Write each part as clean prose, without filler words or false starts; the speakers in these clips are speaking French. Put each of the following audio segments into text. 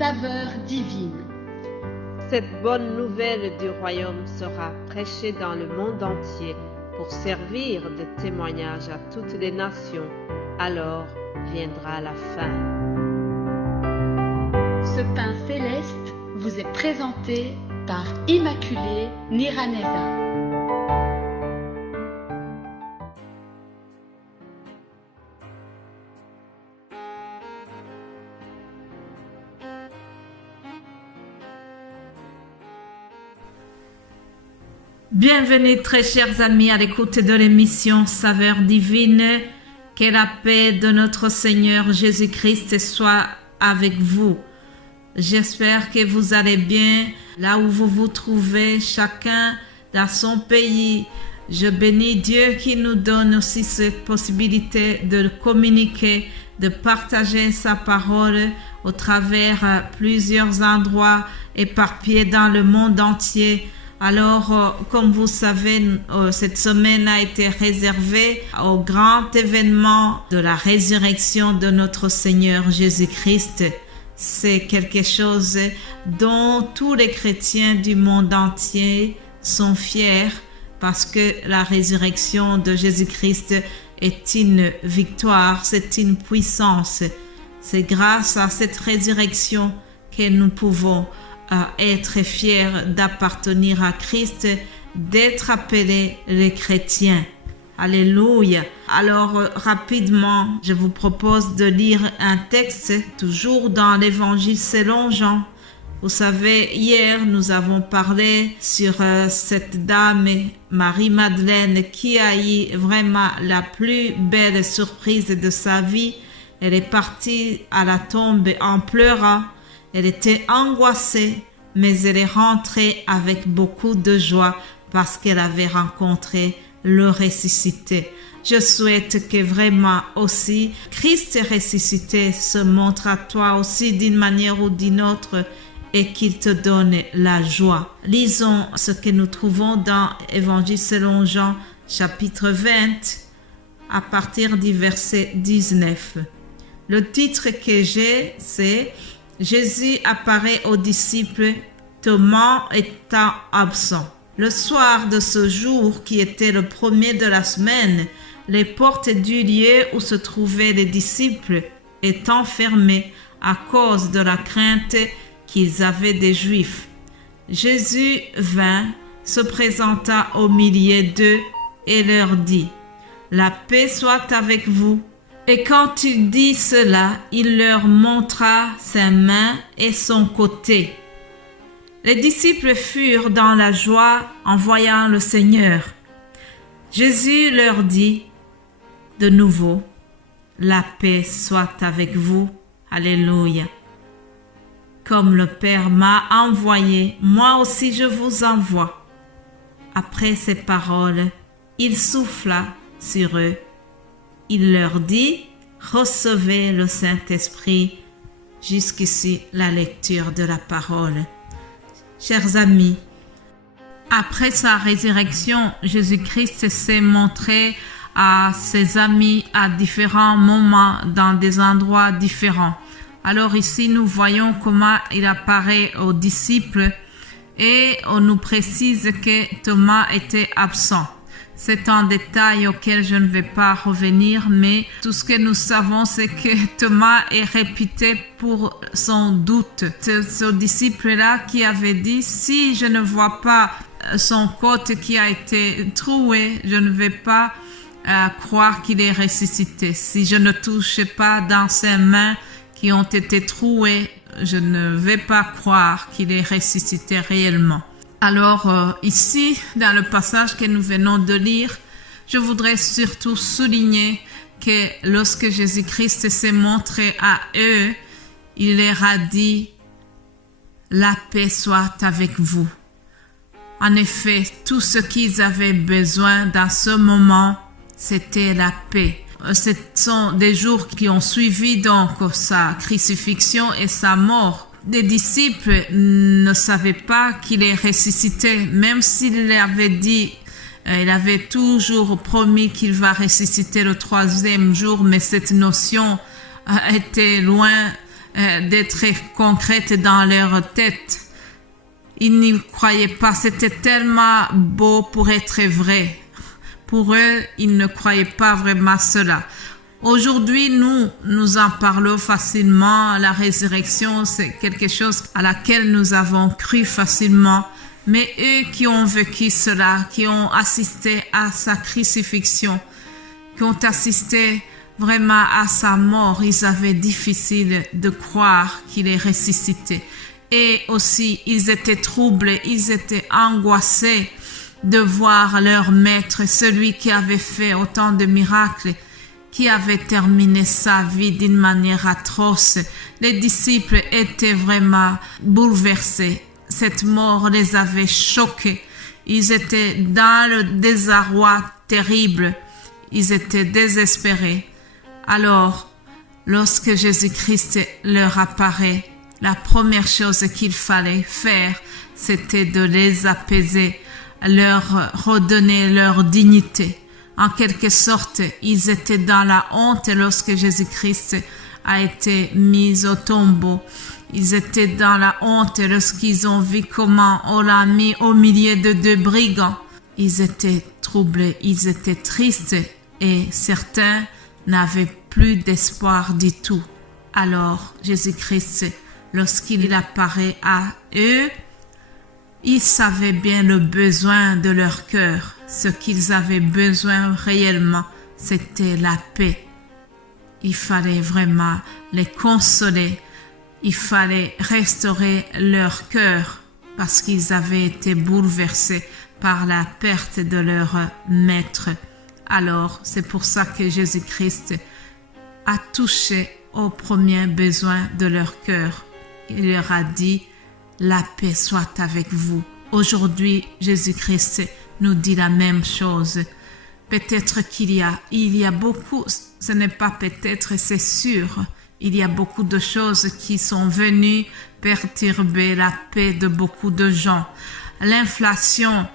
saveur divine. Cette bonne nouvelle du royaume sera prêchée dans le monde entier pour servir de témoignage à toutes les nations. Alors viendra la fin. Ce pain céleste vous est présenté par Immaculée Niraneza. Bienvenue très chers amis à l'écoute de l'émission Saveur divine. Que la paix de notre Seigneur Jésus-Christ soit avec vous. J'espère que vous allez bien là où vous vous trouvez, chacun dans son pays. Je bénis Dieu qui nous donne aussi cette possibilité de communiquer, de partager sa parole au travers plusieurs endroits éparpillés dans le monde entier. Alors, comme vous savez, cette semaine a été réservée au grand événement de la résurrection de notre Seigneur Jésus-Christ. C'est quelque chose dont tous les chrétiens du monde entier sont fiers parce que la résurrection de Jésus-Christ est une victoire, c'est une puissance. C'est grâce à cette résurrection que nous pouvons être fiers d'appartenir à Christ, d'être appelés les chrétiens. Alléluia. Alors, rapidement, je vous propose de lire un texte, toujours dans l'Évangile selon Jean. Vous savez, hier, nous avons parlé sur cette dame, Marie-Madeleine, qui a eu vraiment la plus belle surprise de sa vie. Elle est partie à la tombe en pleurant. Elle était angoissée, mais elle est rentrée avec beaucoup de joie parce qu'elle avait rencontré le ressuscité. Je souhaite que vraiment aussi Christ ressuscité se montre à toi aussi d'une manière ou d'une autre et qu'il te donne la joie. Lisons ce que nous trouvons dans Évangile selon Jean, chapitre 20, à partir du verset 19. Le titre que j'ai, c'est Jésus apparaît aux disciples, Thomas étant absent. Le soir de ce jour, qui était le premier de la semaine, les portes du lieu où se trouvaient les disciples étant fermées à cause de la crainte qu'ils avaient des Juifs. Jésus vint, se présenta au milieu d'eux et leur dit « La paix soit avec vous ». Et quand il dit cela, il leur montra sa main et son côté. Les disciples furent dans la joie en voyant le Seigneur. Jésus leur dit de nouveau, « La paix soit avec vous. » Alléluia. Comme le Père m'a envoyé, moi aussi je vous envoie. Après ces paroles, il souffla sur eux. Il leur dit, recevez le Saint-Esprit. Jusqu'ici, la lecture de la parole. Chers amis, après sa résurrection, Jésus-Christ s'est montré à ses amis à différents moments, dans des endroits différents. Alors ici, nous voyons comment il apparaît aux disciples et on nous précise que Thomas était absent. C'est un détail auquel je ne vais pas revenir, mais tout ce que nous savons, c'est que Thomas est réputé pour son doute. C'est ce disciple-là qui avait dit, si je ne vois pas son côte qui a été troué, je ne vais pas croire qu'il est ressuscité. Si je ne touche pas dans ses mains qui ont été trouées, je ne vais pas croire qu'il est ressuscité réellement. Alors ici, dans le passage que nous venons de lire, je voudrais surtout souligner que lorsque Jésus-Christ s'est montré à eux, il leur a dit « La paix soit avec vous ». En effet, tout ce qu'ils avaient besoin dans ce moment, c'était la paix. Ce sont des jours qui ont suivi donc sa crucifixion et sa mort. Les disciples ne savaient pas qu'il est ressuscité, même s'il avait dit, il avait toujours promis qu'il va ressusciter le 3e jour, mais cette notion était loin d'être concrètes dans leur tête. Ils n'y croyaient pas. C'était tellement beau pour être vrai. Pour eux, ils ne croyaient pas vraiment cela. Aujourd'hui, nous en parlons facilement. La résurrection, c'est quelque chose à laquelle nous avons cru facilement. Mais eux qui ont vécu cela, qui ont assisté à sa crucifixion, qui ont assisté vraiment à sa mort, ils avaient difficile de croire qu'il est ressuscité. Et aussi, ils étaient troublés, ils étaient angoissés de voir leur maître, celui qui avait fait autant de miracles, qui avait terminé sa vie d'une manière atroce. Les disciples étaient vraiment bouleversés. Cette mort les avait choqués. Ils étaient dans le désarroi terrible. Ils étaient désespérés. Alors, lorsque Jésus-Christ leur apparaît, la première chose qu'il fallait faire, c'était de les apaiser, leur redonner leur dignité. En quelque sorte, ils étaient dans la honte lorsque Jésus-Christ a été mis au tombeau. Ils étaient dans la honte lorsqu'ils ont vu comment on l'a mis au milieu de deux brigands. Ils étaient troublés, ils étaient tristes et certains n'avaient plus d'espoir du tout. Alors Jésus-Christ, lorsqu'il apparaît à eux, il savait bien le besoin de leur cœur. Ce qu'ils avaient besoin réellement, c'était la paix. Il fallait vraiment les consoler. Il fallait restaurer leur cœur parce qu'ils avaient été bouleversés par la perte de leur maître. Alors, c'est pour ça que Jésus-Christ a touché aux premiers besoins de leur cœur. Il leur a dit, la paix soit avec vous. Aujourd'hui, Jésus-Christ nous dit la même chose. Peut-être qu'il y a beaucoup, ce n'est pas peut-être, c'est sûr, il y a beaucoup de choses qui sont venues perturber la paix de beaucoup de gens. L'inflation,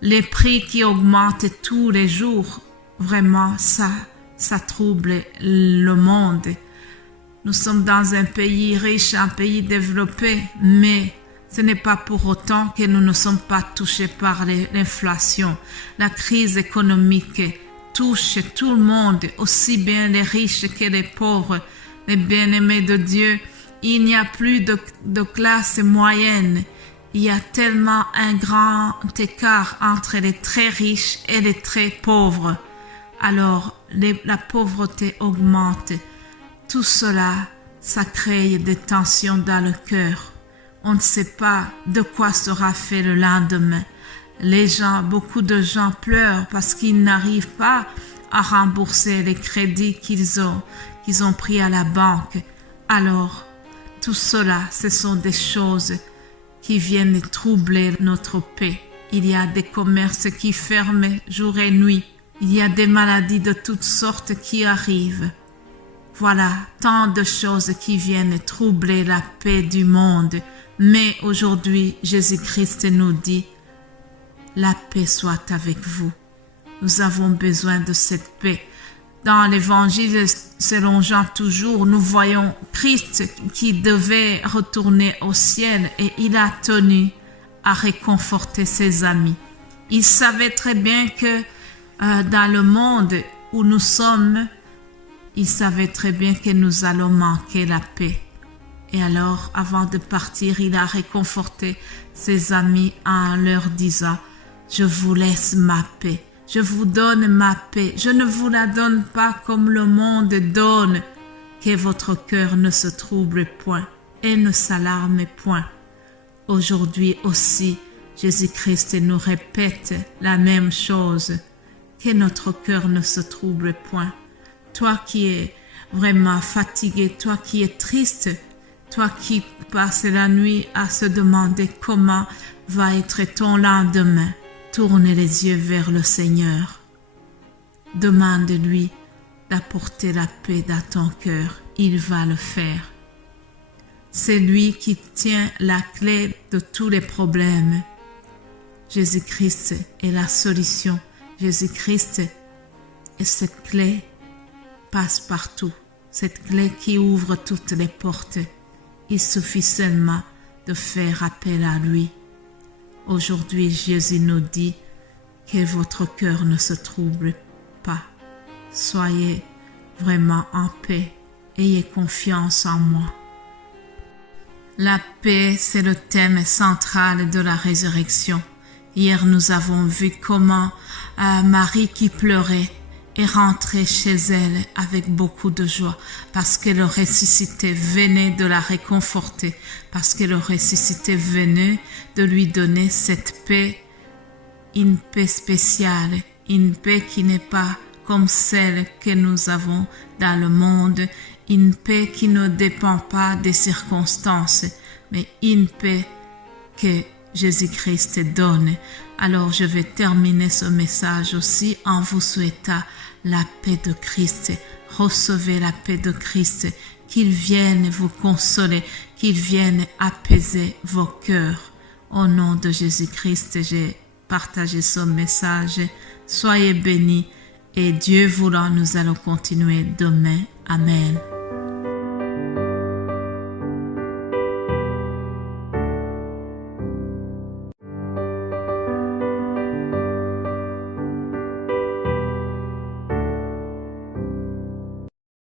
les prix qui augmentent tous les jours, vraiment, ça trouble le monde. Nous sommes dans un pays riche, un pays développé, mais ce n'est pas pour autant que nous ne sommes pas touchés par l'inflation. La crise économique touche tout le monde, aussi bien les riches que les pauvres, les bien-aimés de Dieu. Il n'y a plus de classe moyenne. Il y a tellement un grand écart entre les très riches et les très pauvres. Alors, la pauvreté augmente. Tout cela, ça crée des tensions dans le cœur. On ne sait pas de quoi sera fait le lendemain. Beaucoup de gens pleurent parce qu'ils n'arrivent pas à rembourser les crédits qu'ils ont pris à la banque. Alors, tout cela, ce sont des choses qui viennent troubler notre paix. Il y a des commerces qui ferment jour et nuit. Il y a des maladies de toutes sortes qui arrivent. Voilà, tant de choses qui viennent troubler la paix du monde. Mais aujourd'hui, Jésus-Christ nous dit, la paix soit avec vous. Nous avons besoin de cette paix. Dans l'évangile, selon Jean toujours, nous voyons Christ qui devait retourner au ciel et il a tenu à réconforter ses amis. Il savait très bien que dans le monde où nous sommes, il savait très bien que nous allons manquer la paix. Et alors, avant de partir, il a réconforté ses amis en leur disant, « Je vous laisse ma paix, je vous donne ma paix, je ne vous la donne pas comme le monde donne, que votre cœur ne se trouble point et ne s'alarme point. » Aujourd'hui aussi, Jésus-Christ nous répète la même chose, que notre cœur ne se trouble point. Toi qui es vraiment fatigué, toi qui es triste, toi qui passes la nuit à se demander comment va être ton lendemain, tourne les yeux vers le Seigneur. Demande-lui d'apporter la paix dans ton cœur. Il va le faire. C'est lui qui tient la clé de tous les problèmes. Jésus-Christ est la solution. Jésus-Christ est cette clé passe partout. cette clé qui ouvre toutes les portes. Il suffit seulement de faire appel à lui. Aujourd'hui, Jésus nous dit que votre cœur ne se trouble pas. Soyez vraiment en paix. Ayez confiance en moi. La paix, c'est le thème central de la résurrection. Hier, nous avons vu comment Marie qui pleurait est rentrée chez elle avec beaucoup de joie parce que le ressuscité venait de la réconforter, parce que le ressuscité venait de lui donner cette paix, une paix spéciale, une paix qui n'est pas comme celle que nous avons dans le monde, une paix qui ne dépend pas des circonstances, mais une paix que Jésus-Christ donne. Alors je vais terminer ce message aussi en vous souhaitant la paix de Christ. Recevez la paix de Christ, qu'il vienne vous consoler, qu'il vienne apaiser vos cœurs. Au nom de Jésus-Christ, j'ai partagé ce message. Soyez bénis et Dieu voulant, nous allons continuer demain. Amen.